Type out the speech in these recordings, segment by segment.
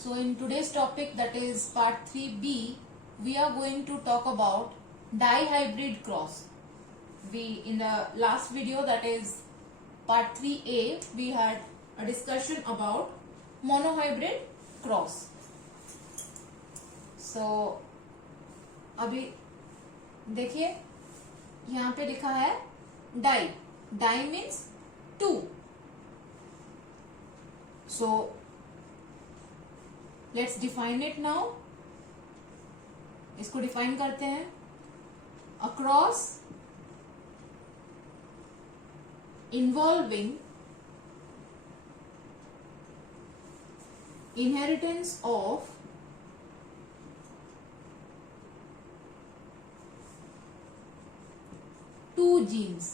So in today's topic, that is part 3b, we are going to talk about dihybrid cross. We in the last video, that is part 3a, we had a discussion about monohybrid cross. So अभी देखिए यहाँ पे लिखा है die. Die means 2. So let's define it now. इसको define करते हैं. A cross involving inheritance of two genes.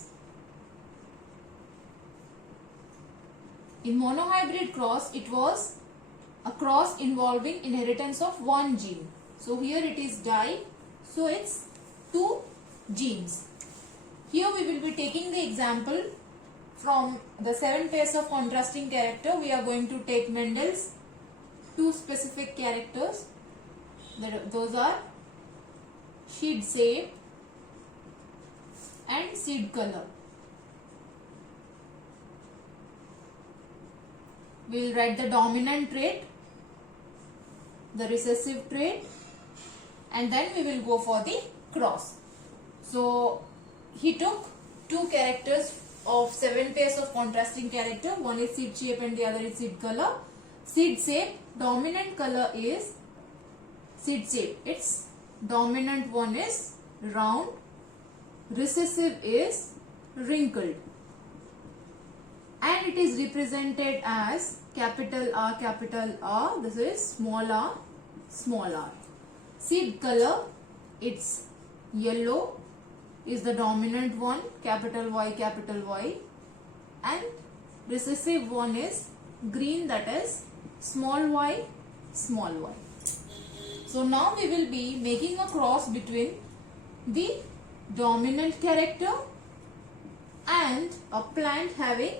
In monohybrid cross, it was a cross involving inheritance of one gene. So here it is di, so it's 2 genes. Here we will be taking the example from the 7 pairs of contrasting character. We are going to take Mendel's 2 specific characters. Those are seed shape and seed color. We will write the dominant trait, the recessive trait, and then we will go for the cross. So he took 2 characters of 7 pairs of contrasting character. One is seed shape and the other is seed color. Seed shape, dominant color is seed shape. Its dominant one is round. Recessive is wrinkled, and it is represented as capital R, this is small r. Seed color, it's yellow is the dominant one, capital Y, and recessive one is green, that is small y. So now we will be making a cross between the dominant character and a plant having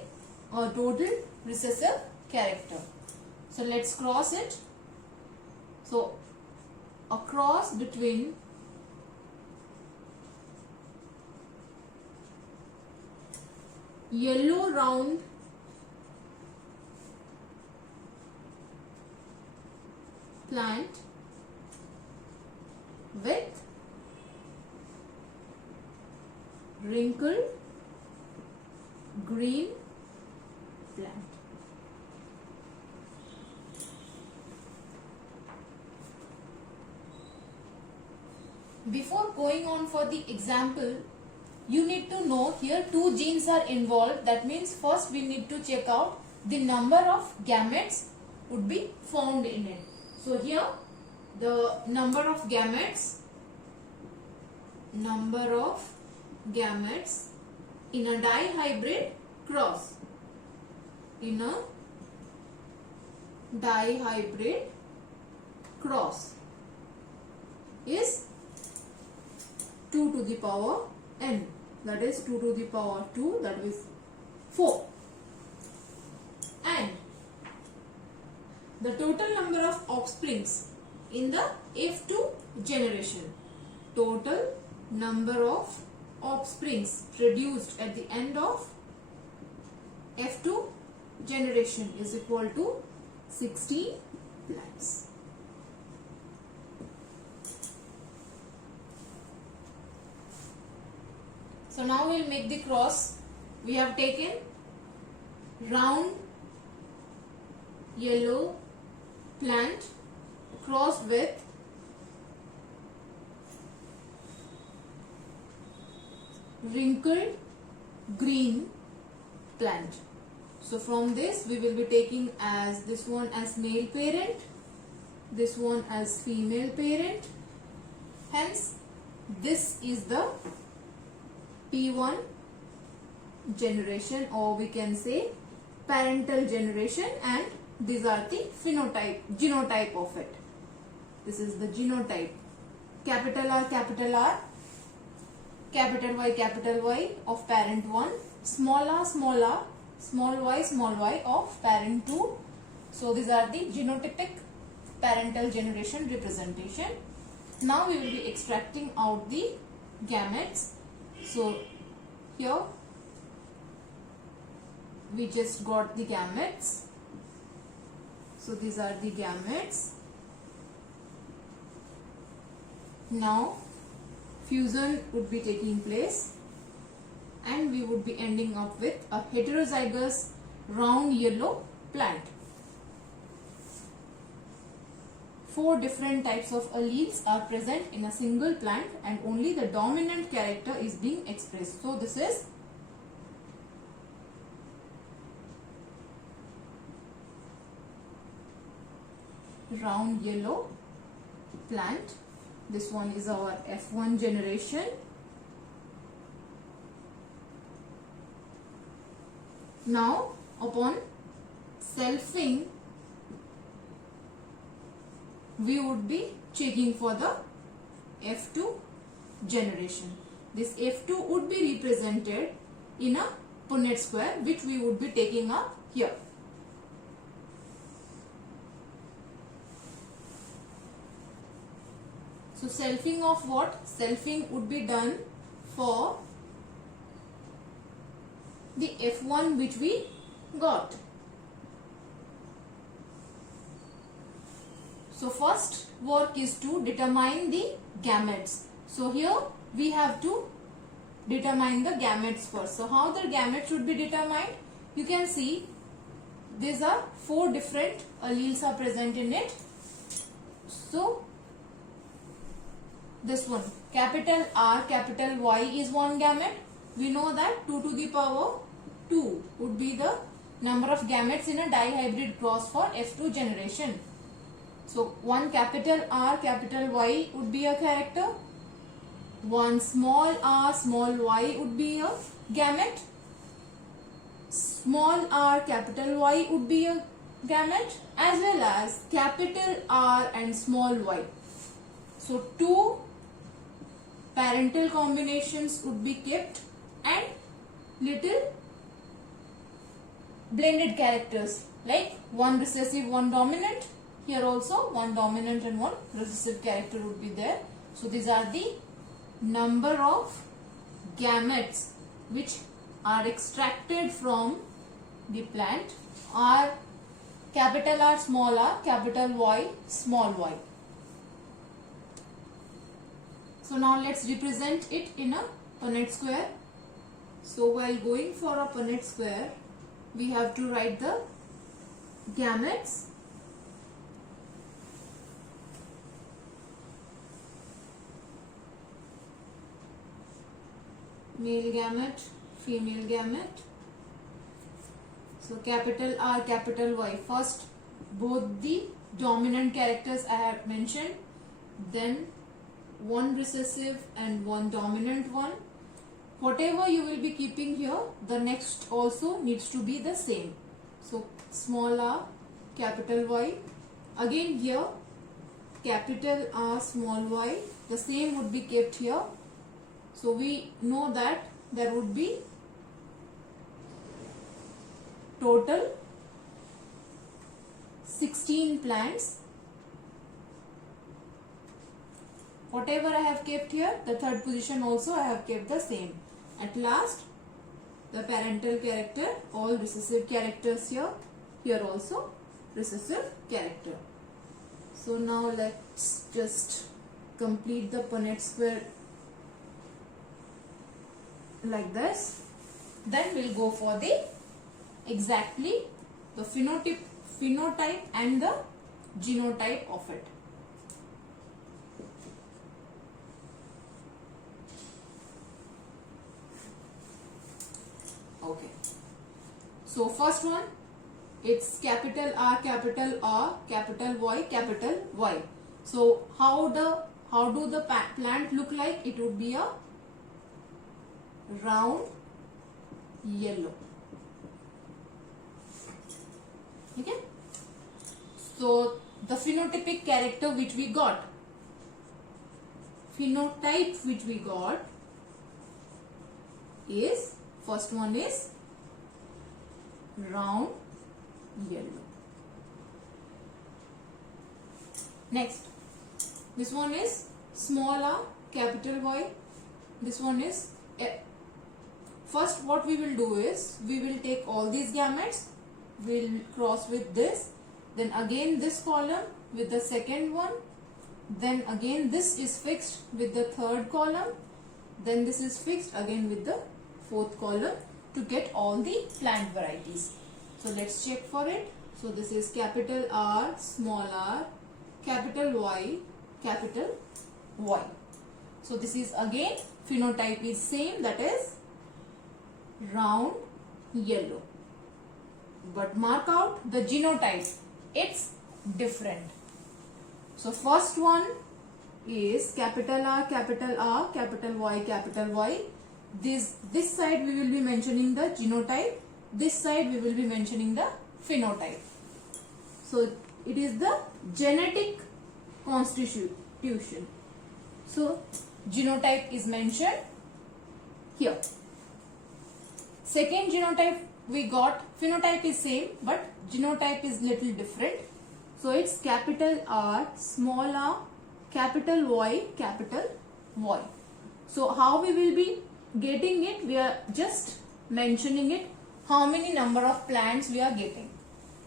a total recessive character. So let's cross it. So a cross between yellow round plant with wrinkled green plant. Before going on for the example, you need to know here 2 genes are involved. That means first we need to check out the number of gametes would be found in it. So here the number of gametes in a dihybrid cross. In a dihybrid cross is 2 to the power n, that is 2 to the power 2, that is 4. And the total number of offsprings in the F2 generation, total number of offsprings produced at the end of F2 generation is equal to 16 plants. So now we will make the cross. We have taken round yellow plant crossed with wrinkled green plant. So from this we will be taking as this one as male parent, this one as female parent. Hence this is the P1 generation, or we can say parental generation, and these are the genotype of it. This is the genotype. Capital R, capital Y of parent 1, small r, small y of parent 2. So these are the genotypic parental generation representation. Now we will be extracting out the gametes. So here we just got the gametes. So these are the gametes. Now fusion would be taking place and we would be ending up with a heterozygous round yellow plant. 4 different types of alleles are present in a single plant and only the dominant character is being expressed. So this is round yellow plant. This one is our F1 generation. Now upon selfing, we would be checking for the F2 generation. This F2 would be represented in a Punnett square, which we would be taking up here. So selfing of what? Selfing would be done for the F1 which we got. So first work is to determine the gametes. So here we have to determine the gametes first. So how the gametes should be determined? You can see these are 4 different alleles are present in it. So this one, capital R, capital Y is one gamete. We know that 2 to the power 2 would be the number of gametes in a dihybrid cross for F2 generation. So one capital R, capital Y would be a character. One small r, small y would be a gamete. Small r, capital Y would be a gamete, as well as capital R and small y. So 2 parental combinations would be kept and little blended characters like one recessive, one dominant. Here also one dominant and one recessive character would be there. So these are the number of gametes which are extracted from the plant. R, capital R, small r, capital Y, small y. So now let's represent it in a Punnett square. So while going for a Punnett square, we have to write the gametes. Male gamete, female gamete. So capital R, capital Y. First both the dominant characters I have mentioned, then one recessive and one dominant one. Whatever you will be keeping here, the next also needs to be the same. So small r, capital Y. Again here capital R, small y. The same would be kept here. So we know that there would be total 16 plants. Whatever I have kept here, the third position also I have kept the same. At last, the parental character, all recessive characters here, here also recessive character. So now let's just complete the Punnett square like this. Then we'll go for the exactly the phenotype and the genotype of it. Okay. So first one, it's capital R, capital R, capital Y, capital Y. So how do the plant look like? It would be a round yellow. Okay. So the phenotypic character which we got, phenotype which we got is, first one is round yellow. Next, this one is small r, capital Y. This one is first what we will do is we will take all these gametes, we'll cross with this, then again this column with the second one, then again this is fixed with the third column, then this is fixed again with the fourth column to get all the plant varieties. So let's check for it. So this is capital R, small r, capital Y, capital Y. So this is again phenotype is same, that is round yellow. But mark out the genotype, it's different. So first one is capital R, capital R, capital Y, capital Y. This side we will be mentioning the genotype, this side we will be mentioning the phenotype. So it is the genetic constitution. So genotype is mentioned here. Second genotype we got, phenotype is same but genotype is little different. So it's capital R, small r, capital Y, capital Y. So how we will be getting it? We are just mentioning it, how many number of plants we are getting.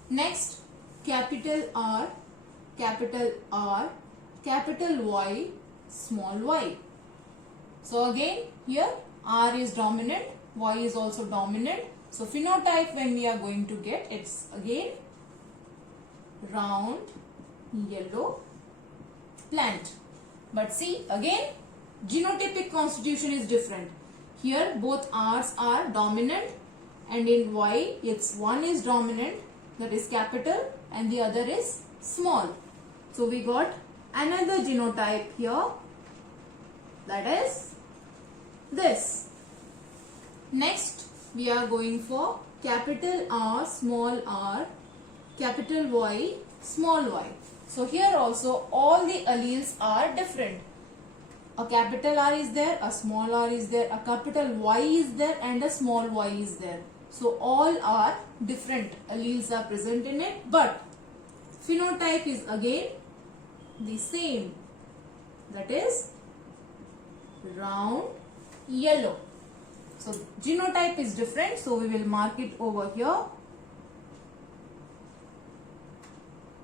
Next, capital R, capital R, capital Y, small y. So again here R is dominant, Y is also dominant. So phenotype when we are going to get, it's again round yellow plant. But see again genotypic constitution is different. Here both R's are dominant and in Y it's one is dominant, that is capital, and the other is small. So we got another genotype here, that is this. Next we are going for capital R, small r, capital Y, small y. So here also all the alleles are different. A capital R is there, a small r is there, a capital Y is there and a small y is there. So all are different alleles are present in it, but phenotype is again the same, that is round yellow. So genotype is different, so we will mark it over here,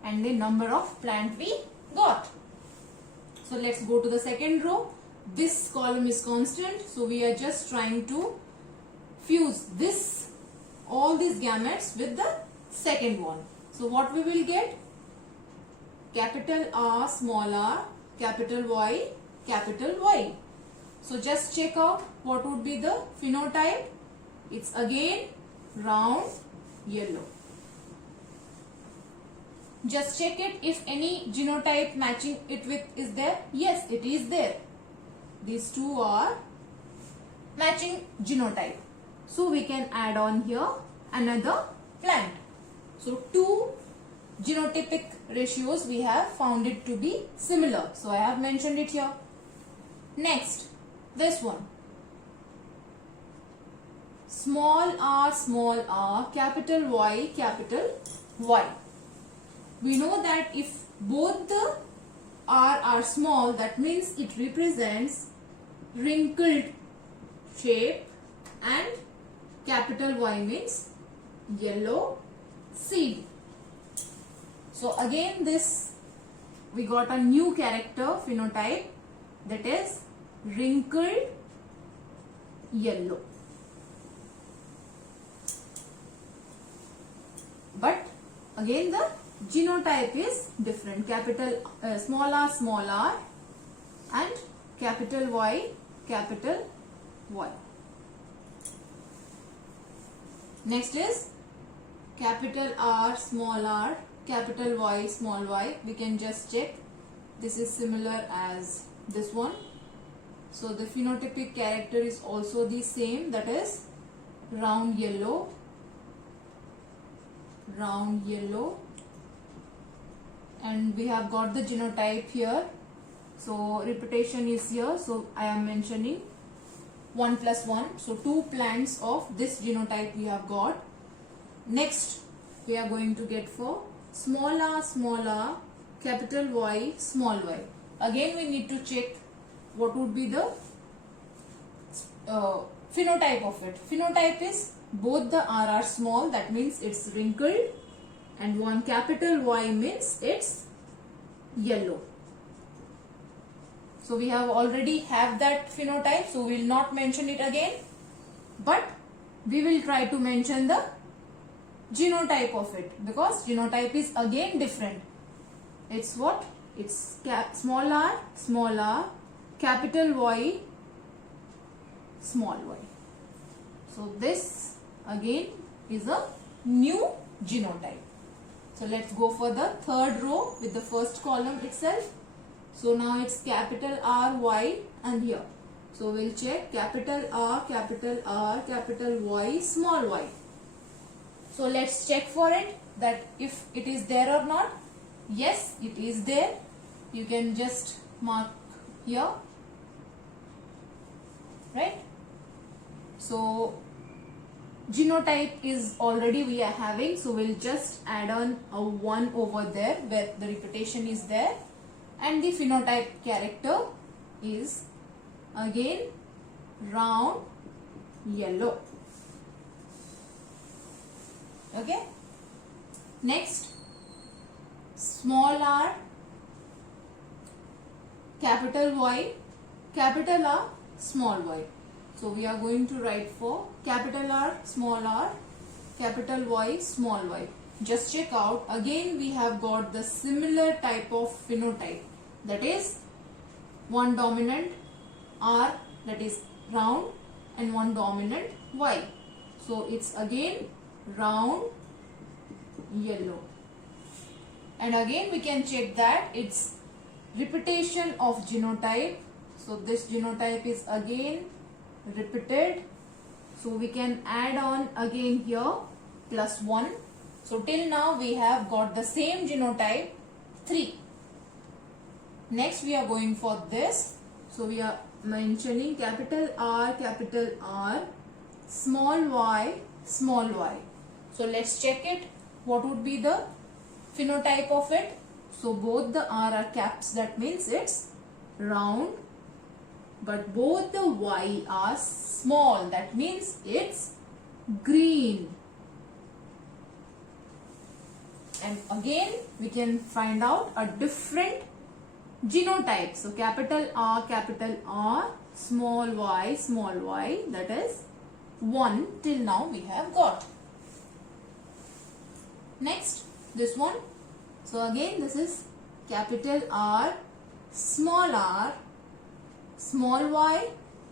and the number of plant we got. So let's go to the second row. This column is constant, so we are just trying to fuse this, all these gametes with the second one. So what we will get? Capital R, small r, capital Y, capital Y. So just check out what would be the phenotype. It's again round yellow. Just check it if any genotype matching it with is there. Yes, it is there. These two are matching genotype. So we can add on here another plant. So two genotypic ratios we have found it to be similar. So I have mentioned it here. Next, this one. Small r, capital Y, capital Y. We know that if both the R are small, that means it represents wrinkled shape, and capital Y means yellow seed. So again this we got a new character phenotype, that is wrinkled yellow. But again the genotype is different, capital small r and capital Y, capital Y. Next is capital R, capital Y, small y. We can just check. This is similar as this one. So the phenotypic character is also the same, that is round yellow, and we have got the genotype here. So repetition is here, so I am mentioning 1 plus 1. So 2 plants of this genotype we have got. Next we are going to get for small r, capital Y, small y. Again we need to check what would be the phenotype of it. Phenotype is both the R are small, that means it's wrinkled, and one capital Y means it's yellow. So we have already have that phenotype, so we will not mention it again, but we will try to mention the genotype of it, because genotype is again different. It's what? It's small r, capital Y, small y. So this again is a new genotype. So let's go for the third row with the first column itself. So now it's capital R, Y, and here. So we'll check capital R, capital Y, small y. So let's check for it that if it is there or not. Yes, it is there. You can just mark here, right? So genotype is already we are having, so we'll just add on a 1 over there where the repetition is there, and the phenotype character is again round yellow. Okay, next small r, capital Y, capital R, small y. So we are going to write for capital R, capital Y, small y. Just check out, again we have got the similar type of phenotype, that is one dominant R, that is round, and one dominant Y. So it's again round yellow. And again we can check that it's repetition of genotype. So this genotype is again repeated, so we can add on again here plus 1. So till now we have got the same genotype 3. Next we are going for this. So we are mentioning capital R, small y, small y. So let's check it. What would be the phenotype of it? So both the R are caps, that means it's round, but both the Y are small, that means it's green. And again we can find out a different genotype. So capital R, small y, that is 1 till now we have got. Next, this one. So again this is capital R, small y,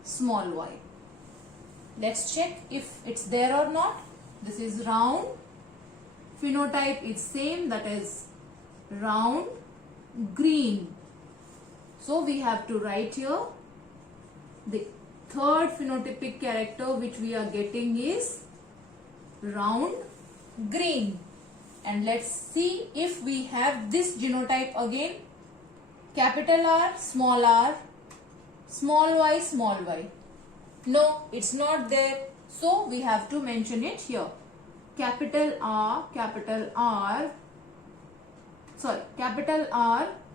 small y. Let's check if it's there or not. This is round. Phenotype is same, that is round green. So we have to write here the third phenotypic character which we are getting is round green. And let's see if we have this genotype again. Capital R, small y, small y. No, it's not there. So we have to mention it here. Capital R,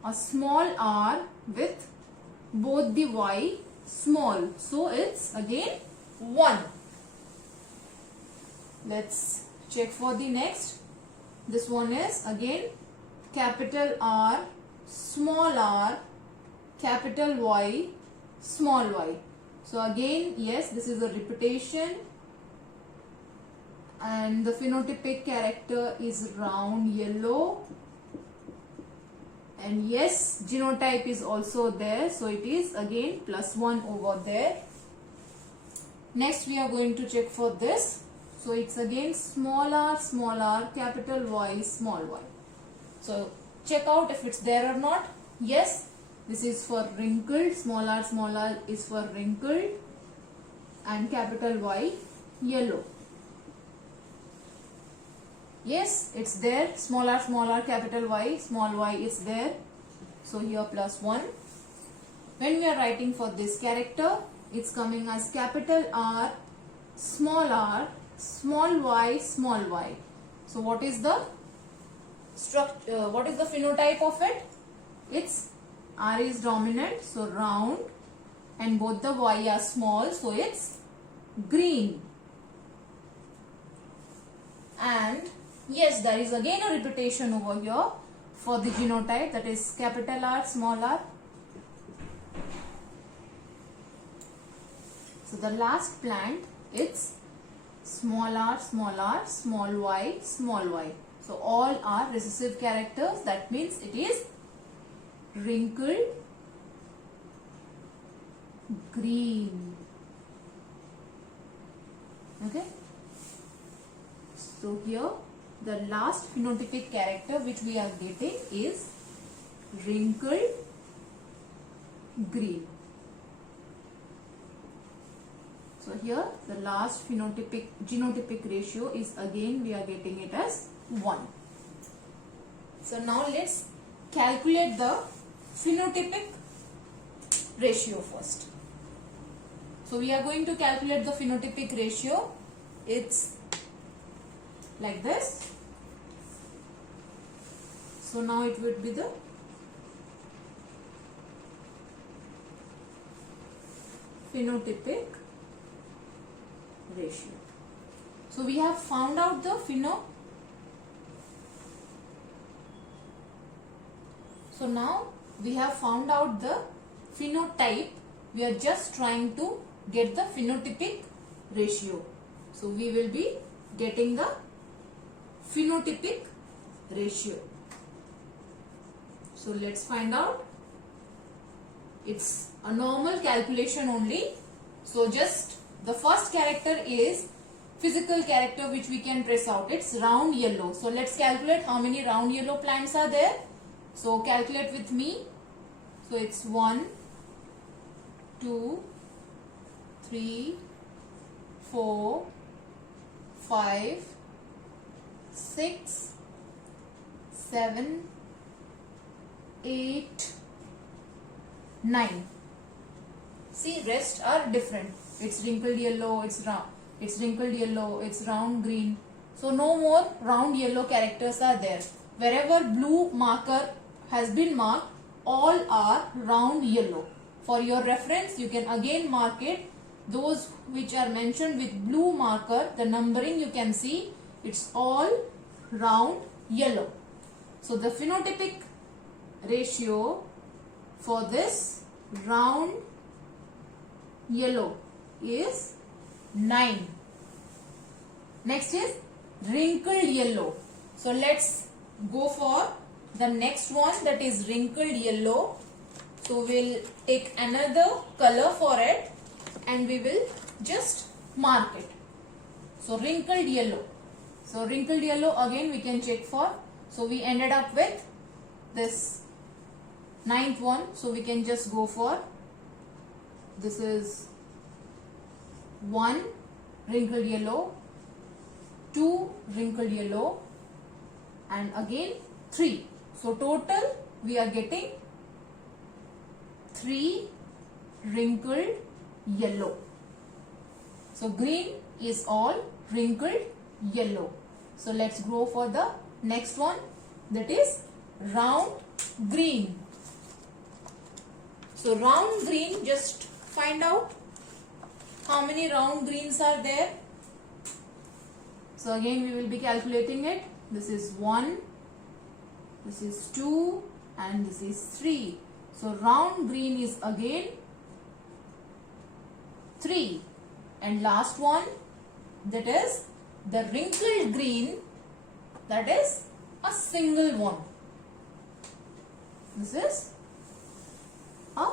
a small r with both the y small. So it's again 1. Let's check for the next. This one is again capital R, capital Y, small y. So again, yes, this is a repetition, and the phenotypic character is round yellow, and yes, genotype is also there, so it is again plus 1 over there. Next we are going to check for this. So it's again small r, capital Y, small y. So check out if it's there or not. Yes, this is for wrinkled, small r is for wrinkled, and capital Y, yellow. Yes, it's there, small r, capital Y, small y is there. So here plus 1. When we are writing for this character, it's coming as capital R, small y, small y. So what is the what is the phenotype of it? It's R is dominant, so round, and both the Y are small, so it's green. And yes, there is again a repetition over here for the genotype, that is capital R, small r. So the last plant, it's small r, small y, small y. So all are recessive characters. That means it is wrinkled green. Okay. So here the last phenotypic character which we are getting is wrinkled green. So here the last genotypic ratio is again we are getting it as 1. So now let's calculate the phenotypic ratio first. So we are going to calculate the phenotypic ratio. It's like this. So now it would be the phenotypic ratio. So we have found out the So now we have found out the phenotype. We are just trying to get the phenotypic ratio. So we will be getting the phenotypic ratio. So let's find out. It's a normal calculation only. So just the first character is physical character which we can trace out. It's round yellow. So let's calculate how many round yellow plants are there. So calculate with me. So it's 1, 2, 3, 4, 5, 6, 7, 8, 9. See, rest are different. It's wrinkled yellow, it's round, it's wrinkled yellow, it's round green. So no more round yellow characters are there. Wherever blue marker has been marked, all are round yellow. For your reference, you can again mark it. Those which are mentioned with blue marker, the numbering you can see, it's all round yellow. So the phenotypic ratio for this round yellow is 9. Next is wrinkled yellow. So let's go for the next one, that is wrinkled yellow. So we'll take another color for it and we will just mark it. So wrinkled yellow. So wrinkled yellow again we can check for. So we ended up with this 9th one. So we can just go for, this is 1 wrinkled yellow, 2 wrinkled yellow, and again 3. So total we are getting 3 wrinkled yellow. So green is all wrinkled yellow. So let's go for the next one, that is round green. So round green, just find out how many round greens are there. So again we will be calculating it. This is 1, this is 2, and this is 3. So round green is again 3. And last one, that is the wrinkled green, that is a single one. This is a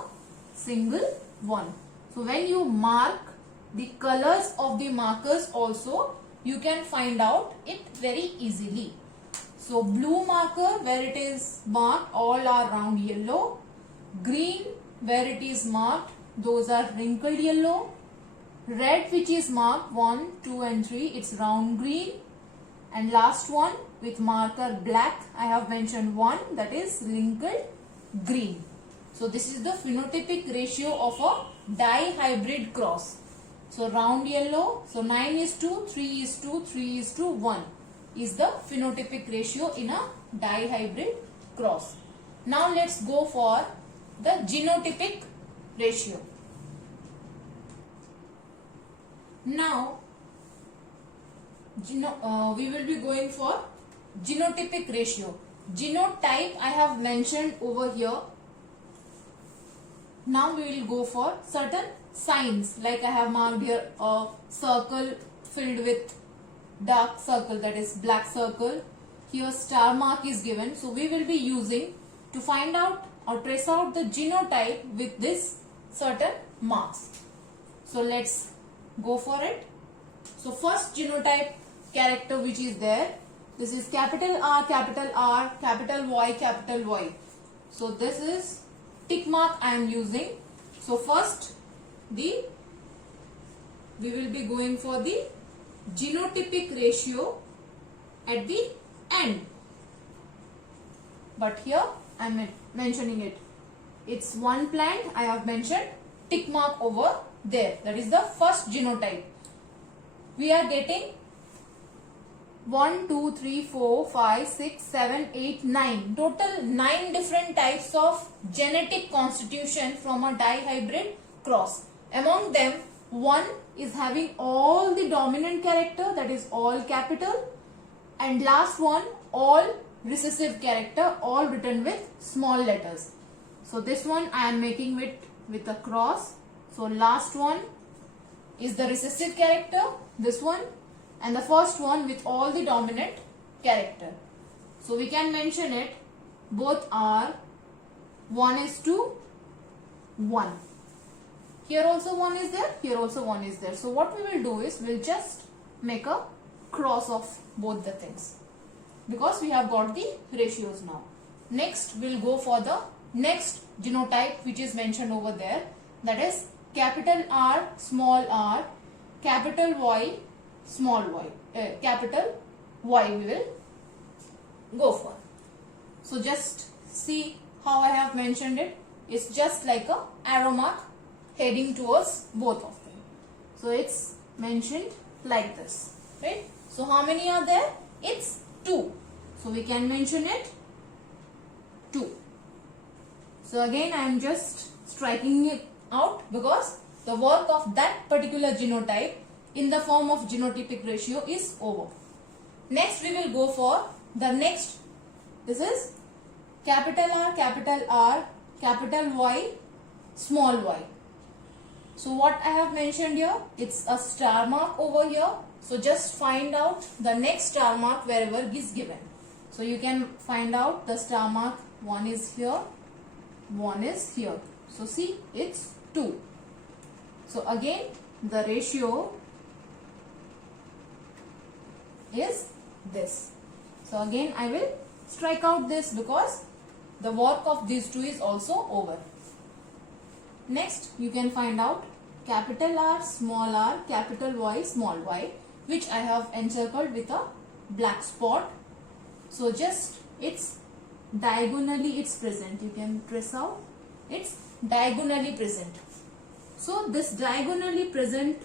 single one. So when you mark the colors of the markers also, you can find out it very easily. So blue marker, where it is marked, all are round yellow. Green, where it is marked, those are wrinkled yellow. Red, which is marked 1, 2 and 3, it's round green. And last one with marker black, I have mentioned 1, that is wrinkled green. So this is the phenotypic ratio of a dihybrid cross. So round yellow, so 9:2, 3:2, 3:1. is the phenotypic ratio in a dihybrid cross. Now let's go for the genotypic ratio. Now we will be going for genotypic ratio. Genotype I have mentioned over here. Now we will go for certain signs, like I have marked here a circle filled with dark circle, that is black circle. Here star mark is given. So we will be using to find out or trace out the genotype with this certain marks. So let's go for it. So first genotype character which is there, this is capital R, capital Y, capital Y. So this is tick mark I am using. So first we will be going for the genotypic ratio at the end, but here I am mentioning it. It's one plant, I have mentioned tick mark over there. That is the first genotype. We are getting 1, 2, 3, 4, 5, 6, 7, 8, 9. Total 9 different types of genetic constitution from a dihybrid cross. Among them, one is having all the dominant character, that is all capital, and last one all recessive character, all written with small letters. So this one I am making with a cross. So last one is the recessive character, this one, and the first one with all the dominant character. So we can mention it, both are 1:1. Here also one is there, here also one is there. So what we will do is, we'll just make a cross of both the things, because we have got the ratios now. Next we'll go for the next genotype which is mentioned over there, that is capital R, small r, capital Y, small y, capital Y we will go for. So just see how I have mentioned it. It's just like a arrow mark heading towards both of them. So it's mentioned like this, right? So how many are there? It's 2. So we can mention it 2. So again I am just striking it out, because the work of that particular genotype in the form of genotypic ratio is over. Next we will go for the next. This is capital R, capital Y, small y. So what I have mentioned here, it's a star mark over here. So just find out the next star mark wherever is given. So you can find out the star mark, one is here, one is here. So see, it's 2. So again the ratio is this. So again I will strike out this, because the work of these two is also over. Next you can find out capital R, capital Y, small y, which I have encircled with a black spot. So just it's diagonally it's present. You can trace out, it's diagonally present. So this diagonally present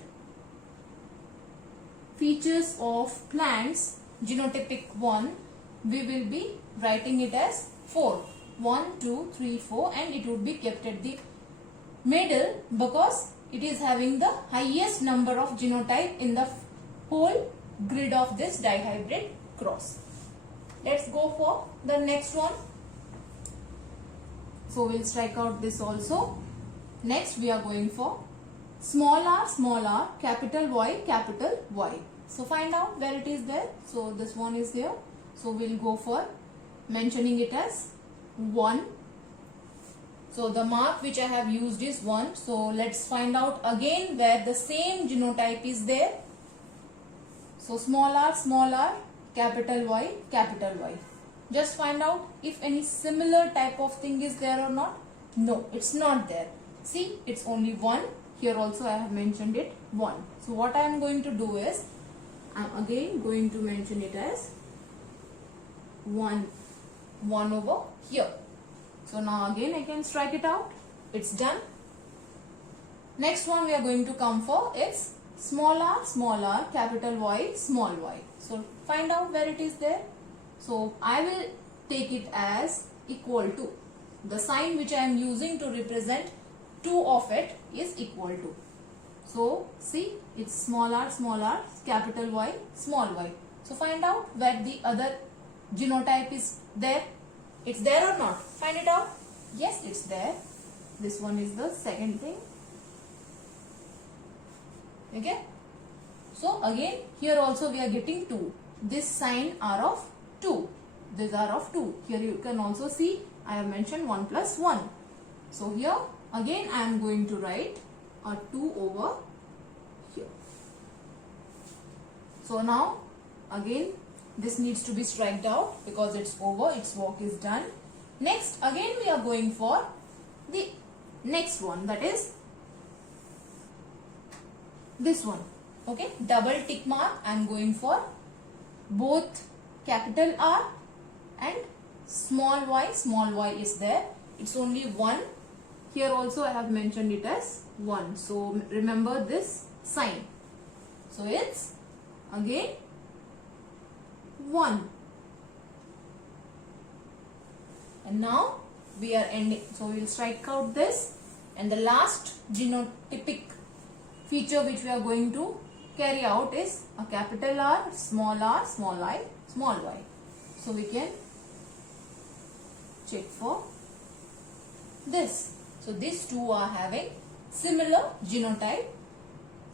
features of plants, genotypic 1, we will be writing it as 4. 1, 2, 3, 4, and it would be kept at the middle, because it is having the highest number of genotype in the whole grid of this dihybrid cross. Let's go for the next one. So we'll strike out this also. Next we are going for small r, capital Y, capital Y. So find out where it is there. So this one is there. So we'll go for mentioning it as 1. So the mark which I have used is 1. So let's find out again where the same genotype is there. So small r, capital Y, capital Y. Just find out if any similar type of thing is there or not. No, it's not there. See, it's only 1. Here also I have mentioned it 1. So what I am going to do is, I am again going to mention it as 1 over here. So now again I can strike it out. It's done. Next one we are going to come for is small r, capital Y, small y. So find out where it is there. So I will take it as equal to. The sign which I am using to represent 2 of it is equal to. So see, it's small r, capital Y, small y. So find out where the other genotype is there. It's there or not? Find it out. Yes, it's there. This one is the second thing. Okay. So again, here also we are getting 2. This sign are of 2. These are of 2. Here you can also see I have mentioned 1 plus 1. So here again I am going to write a 2 over here. So now again this needs to be striked out because it's over, its work is done. Next again we are going for the next one, that is this one. Okay, double tick mark. I am going for both capital R and small y is there. It's only 1. Here also I have mentioned it as 1. So remember this sign. So it's again 1. And now we are ending. So we will strike out this, and the last genotypic feature which we are going to carry out is a capital R, small i, small y. So we can check for this. So these two are having similar genotype,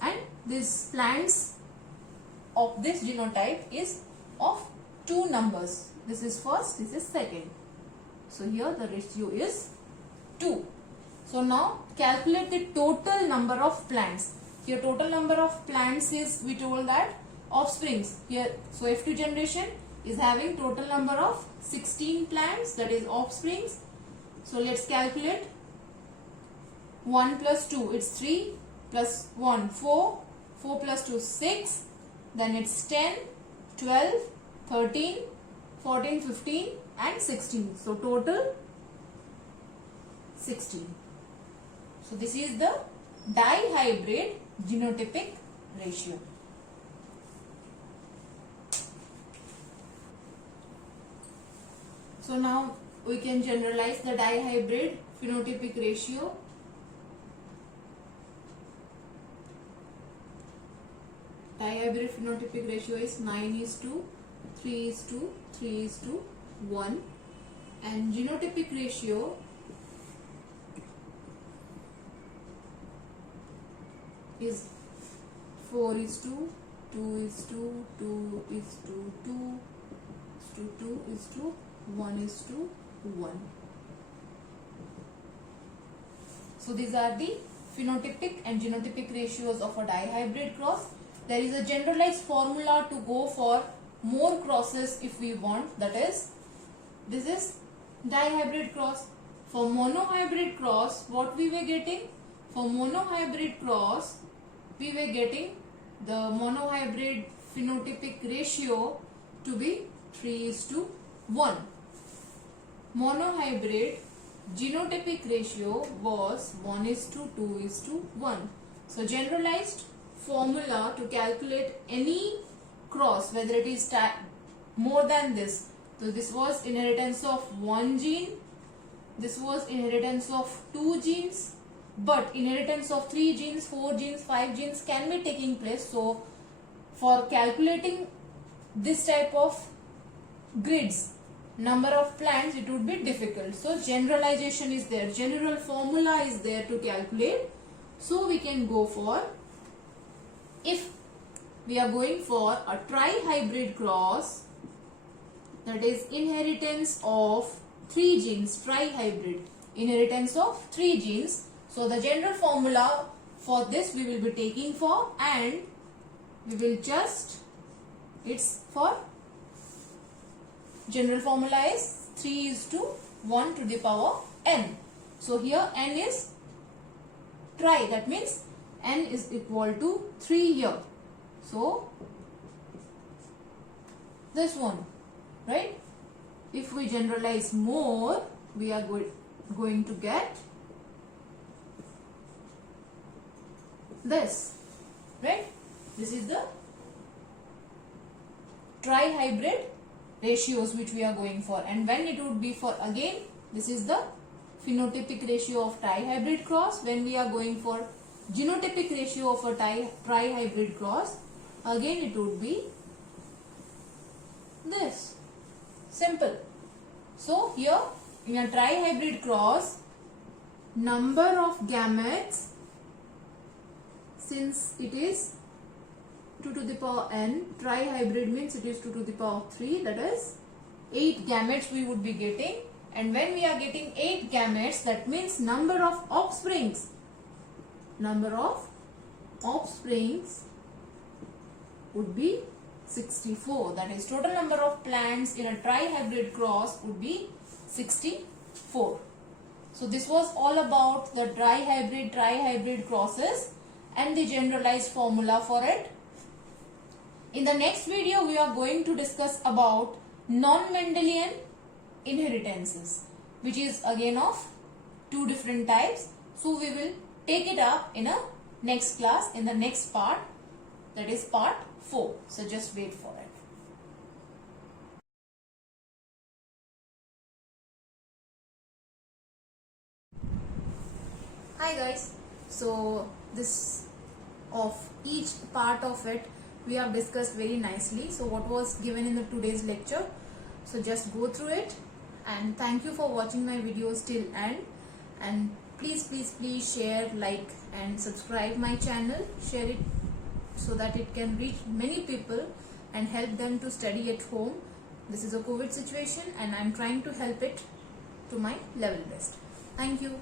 and these plants of this genotype is of 2 numbers. This is first, this is second. So here the ratio is 2. So now calculate the total number of plants. Here total number of plants is, we told that, offsprings. Here, so F2 generation is having total number of 16 plants, that is offsprings. So let's calculate. 1 plus 2, it's 3, plus 1, 4, 4 plus 2, 6, then it's 10, 12, 13, 14, 15 and 16. So total 16. So this is the dihybrid genotypic ratio. So now we can generalize the dihybrid phenotypic ratio. Dihybrid phenotypic ratio is 9:3:3:1, and genotypic ratio is 4:2:2:2:1:1. So these are the phenotypic and genotypic ratios of a dihybrid cross. There is a generalized formula to go for more crosses if we want, that is, this is dihybrid cross. For monohybrid cross, what we were getting? For monohybrid cross, we were getting the monohybrid phenotypic ratio to be 3:1. Monohybrid genotypic ratio was 1:2:1. So generalized formula to calculate any cross, whether it is more than this. So this was inheritance of 1 gene, this was inheritance of 2 genes, but inheritance of 3 genes, 4 genes, 5 genes can be taking place. So for calculating this type of grids, number of plants, it would be difficult. So generalization is there, general formula is there to calculate. So we can go for, if we are going for a trihybrid cross, that is inheritance of 3 genes, trihybrid, inheritance of 3 genes. So the general formula for this we will be taking for, and we will just, it's for, general formula is 3:1n. So here n is tri, that means n is equal to 3 here. So this one, right? If we generalize more, we are going to get this, right? This is the trihybrid ratios which we are going for. And when it would be for, again, this is the phenotypic ratio of trihybrid cross. When we are going for genotypic ratio of a trihybrid cross, again it would be this. Simple. So here in a trihybrid cross, number of gametes, since it is 2 to the power n, trihybrid means it is 2 to the power 3, that is 8 gametes we would be getting. And when we are getting 8 gametes, that means number of offsprings would be 64. That is, total number of plants in a trihybrid cross would be 64. So this was all about the trihybrid crosses and the generalized formula for it. In the next video, we are going to discuss about non-Mendelian inheritances, which is again of 2 different types. So we will take it up in a next class, in the next part, that is part 4. So just wait for it. Hi guys. So this of each part of it we have discussed very nicely. So what was given in the today's lecture, so just go through it, and thank you for watching my videos till end. And please share, like and subscribe my channel. Share it so that it can reach many people and help them to study at home. This is a COVID situation and I am trying to help it to my level best. Thank you.